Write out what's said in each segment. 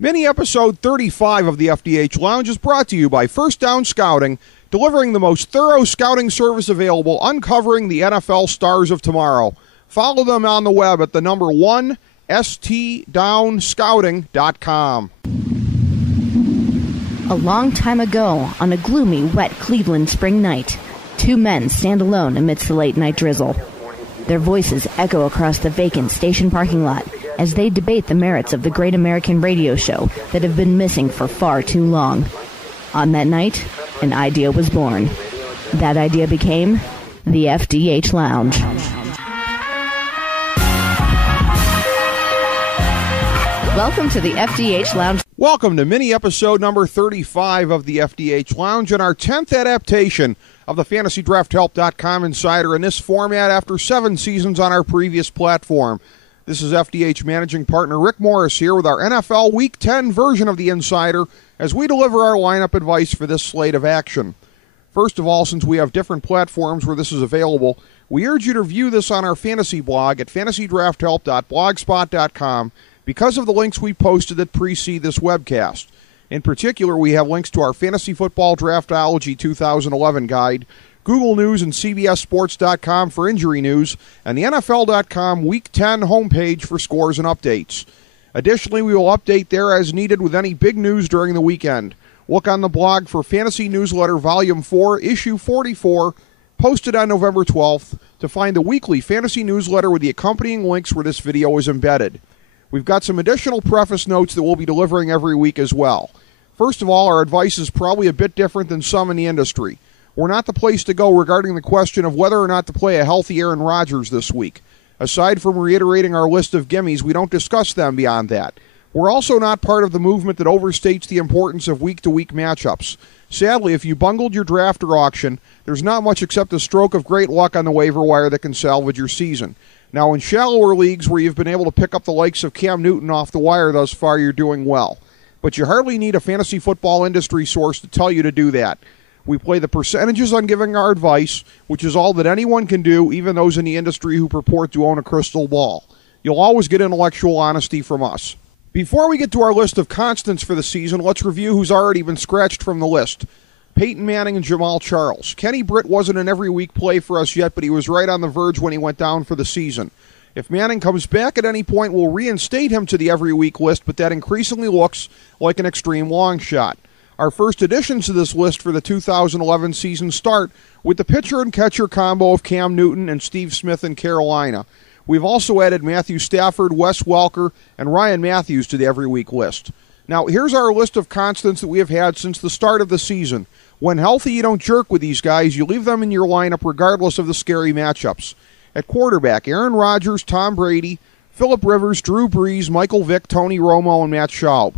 Mini episode 35 of the FDH Lounge is brought to you by First Down Scouting, delivering the most thorough scouting service available, uncovering the NFL stars of tomorrow. Follow them on the web at the number 1, stdownscouting.com. A long time ago, on a gloomy, wet Cleveland spring night, two men stand alone amidst the late-night drizzle. Their voices echo across the vacant station parking lot as they debate the merits of the great American radio show that have been missing for far too long. On that night, an idea was born. That idea became the FDH Lounge. Welcome to the FDH Lounge. Welcome to mini episode number 35 of the FDH Lounge and our 10th adaptation of the FantasyDraftHelp.com Insider in this format after 7 seasons on our previous platform. This is FDH Managing Partner Rick Morris here with our NFL Week 10 version of the Insider as we deliver our lineup advice for this slate of action. First of all, since we have different platforms where this is available, we urge you to view this on our fantasy blog at FantasyDraftHelp.blogspot.com because of the links we posted that precede this webcast. In particular, we have links to our Fantasy Football Draftology 2011 guide, Google News and CBSSports.com for injury news, and the NFL.com Week 10 homepage for scores and updates. Additionally, we will update there as needed with any big news during the weekend. Look on the blog for Fantasy Newsletter Volume 4, Issue 44, posted on November 12th, to find the weekly fantasy newsletter with the accompanying links where this video is embedded. We've got some additional preface notes that we'll be delivering every week as well. First of all, our advice is probably a bit different than some in the industry. We're not the place to go regarding the question of whether or not to play a healthy Aaron Rodgers this week. Aside from reiterating our list of gimmies, we don't discuss them beyond that. We're also not part of the movement that overstates the importance of week-to-week matchups. Sadly, if you bungled your draft or auction, there's not much except a stroke of great luck on the waiver wire that can salvage your season. Now, in shallower leagues where you've been able to pick up the likes of Cam Newton off the wire thus far, you're doing well. But you hardly need a fantasy football industry source to tell you to do that. We play the percentages on giving our advice, which is all that anyone can do, even those in the industry who purport to own a crystal ball. You'll always get intellectual honesty from us. Before we get to our list of constants for the season, let's review who's already been scratched from the list. Peyton Manning and Jamal Charles. Kenny Britt wasn't an every-week play for us yet, but he was right on the verge when he went down for the season. If Manning comes back at any point, we'll reinstate him to the every-week list, but that increasingly looks like an extreme long shot. Our first additions to this list for the 2011 season start with the pitcher and catcher combo of Cam Newton and Steve Smith in Carolina. We've also added Matthew Stafford, Wes Welker, and Ryan Matthews to the every-week list. Now, here's our list of constants that we have had since the start of the season. When healthy, you don't jerk with these guys. You leave them in your lineup regardless of the scary matchups. At quarterback, Aaron Rodgers, Tom Brady, Phillip Rivers, Drew Brees, Michael Vick, Tony Romo, and Matt Schaub.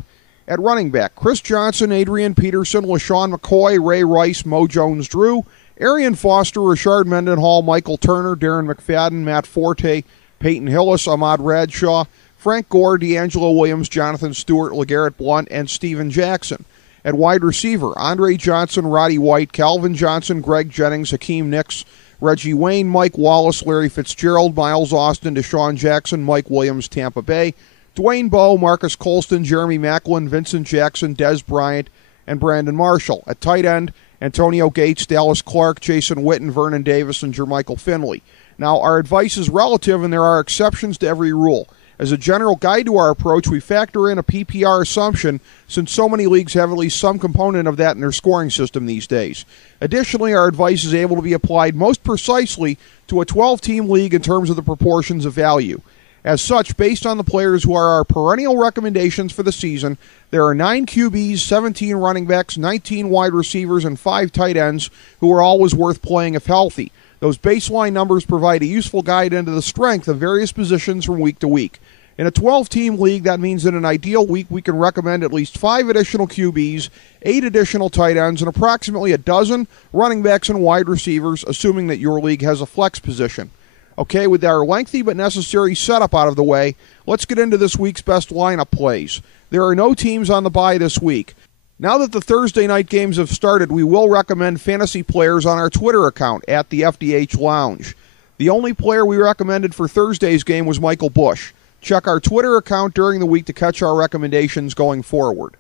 At running back, Chris Johnson, Adrian Peterson, LaShawn McCoy, Ray Rice, Mo Jones-Drew, Arian Foster, Rashard Mendenhall, Michael Turner, Darren McFadden, Matt Forte, Peyton Hillis, Ahmad Bradshaw, Frank Gore, D'Angelo Williams, Jonathan Stewart, LeGarrette Blount, and Steven Jackson. At wide receiver, Andre Johnson, Roddy White, Calvin Johnson, Greg Jennings, Hakeem Nicks, Reggie Wayne, Mike Wallace, Larry Fitzgerald, Miles Austin, Deshaun Jackson, Mike Williams, Tampa Bay, Dwayne Bowe, Marcus Colston, Jeremy Maclin, Vincent Jackson, Dez Bryant, and Brandon Marshall. At tight end, Antonio Gates, Dallas Clark, Jason Witten, Vernon Davis, and Jermichael Finley. Now, our advice is relative, and there are exceptions to every rule. As a general guide to our approach, we factor in a PPR assumption since so many leagues have at least some component of that in their scoring system these days. Additionally, our advice is able to be applied most precisely to a 12-team league in terms of the proportions of value. As such, based on the players who are our perennial recommendations for the season, there are 9 QBs, 17 running backs, 19 wide receivers, and 5 tight ends who are always worth playing if healthy. Those baseline numbers provide a useful guide into the strength of various positions from week to week. In a 12-team league, that means in an ideal week we can recommend at least 5 additional QBs, 8 additional tight ends, and approximately a dozen running backs and wide receivers, assuming that your league has a flex position. Okay, with our lengthy but necessary setup out of the way, let's get into this week's best lineup plays. There are no teams on the bye this week. Now that the Thursday night games have started, we will recommend fantasy players on our Twitter account, @the FDH Lounge. The only player we recommended for Thursday's game was Michael Bush. Check our Twitter account during the week to catch our recommendations going forward.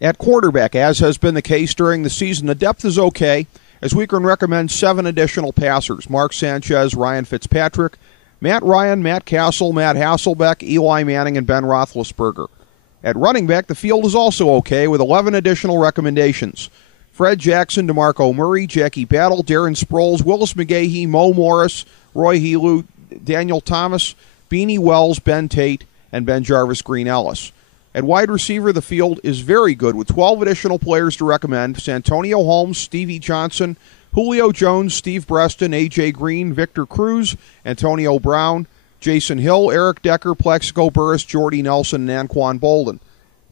At quarterback, as has been the case during the season, the depth is okay, as we can recommend 7 additional passers: Mark Sanchez, Ryan Fitzpatrick, Matt Ryan, Matt Castle, Matt Hasselbeck, Eli Manning, and Ben Roethlisberger. At running back, the field is also okay, with 11 additional recommendations: Fred Jackson, DeMarco Murray, Jackie Battle, Darren Sproles, Willis McGahee, Mo Morris, Roy Helu, Daniel Thomas, Beanie Wells, Ben Tate, and Ben Jarvis Green Ellis. At wide receiver, the field is very good, with 12 additional players to recommend: Santonio Holmes, Stevie Johnson, Julio Jones, Steve Breston, A.J. Green, Victor Cruz, Antonio Brown, Jason Hill, Eric Decker, Plexico Burris, Jordy Nelson, and Anquan Bolden.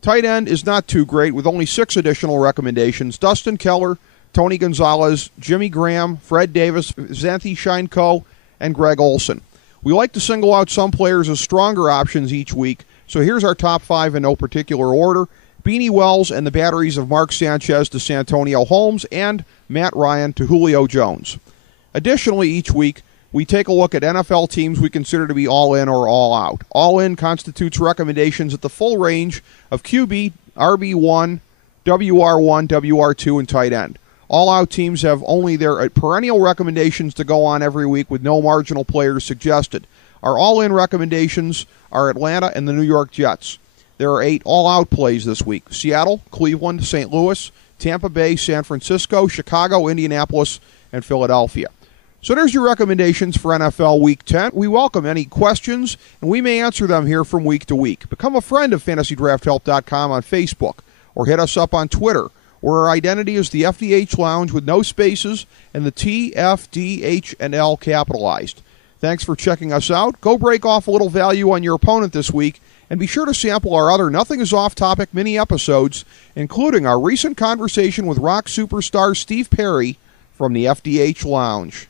Tight end is not too great, with only 6 additional recommendations: Dustin Keller, Tony Gonzalez, Jimmy Graham, Fred Davis, Xanthi Shineco, and Greg Olson. We like to single out some players as stronger options each week, so here's our top 5 in no particular order: Beanie Wells and the batteries of Mark Sanchez to Santonio Holmes, and Matt Ryan to Julio Jones. Additionally, each week, we take a look at NFL teams we consider to be all in or all out. All in constitutes recommendations at the full range of QB, RB1, WR1, WR2, and tight end. All out teams have only their perennial recommendations to go on every week, with no marginal players suggested. Our all in recommendations are Atlanta and the New York Jets. There are 8 all out plays this week: Seattle, Cleveland, St. Louis, Tampa Bay, San Francisco, Chicago, Indianapolis, and Philadelphia. So there's your recommendations for NFL Week 10. We welcome any questions, and we may answer them here from week to week. Become a friend of FantasyDraftHelp.com on Facebook, or hit us up on Twitter, where our identity is the FDH Lounge with no spaces and the T, F, D, H, and L capitalized. Thanks for checking us out. Go break off a little value on your opponent this week, and be sure to sample our other Nothing is Off Topic mini episodes, including our recent conversation with rock superstar Steve Perry from the FDH Lounge.